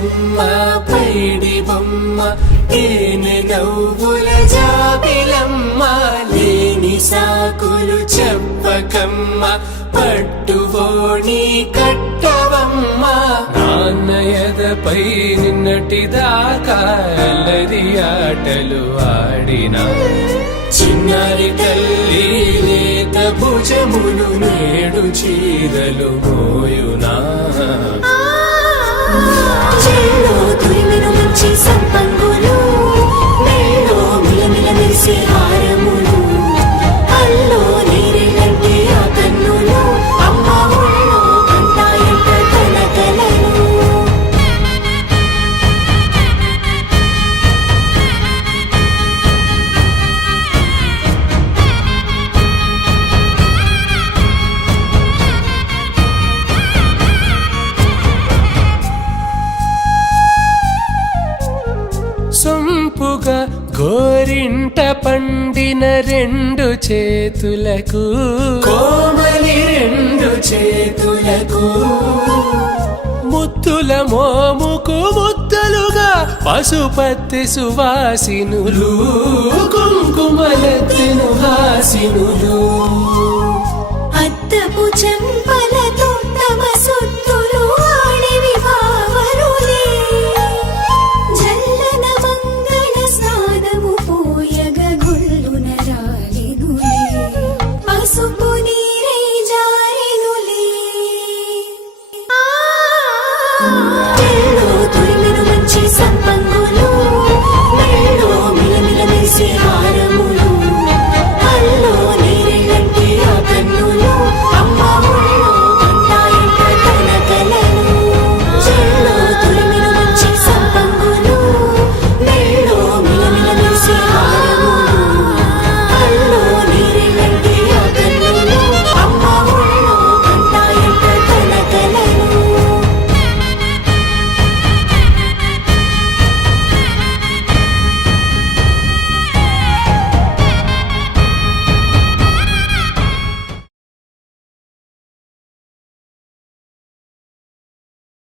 బుచ్చమ్మ పైడి బొమ్మ తేనె నవ్వుల జాబిలమ్మ లేని సాకులు చెప్పకమ్మ పట్టువోణి కట్టవమ్మ నాన్నయదపై నిన్నటిదాకా అల్లరి ఆటలు ఆడినా చిన్నారి తల్లి లేత భుజములు నేడు చీరలు మోయునా చెల్లో తురిమెను మంచి సంపంగులు మెల్లో మిలమిల మెరిసే హారములు అల్లో నీరెళ్ళంటే ఆ కన్నులు అమ్మ ఒళ్ళో కంటాయంట కలకలను సొంపుగా గోరింట పండిన రెండు చేతులకు కోమలి రెండు చేతులకు ముద్దుల మోముకు ముద్దలుగా పశుపతి సువాసినులు కుంకుమలెత్తిను హాసినులు అద్దపు చెంపల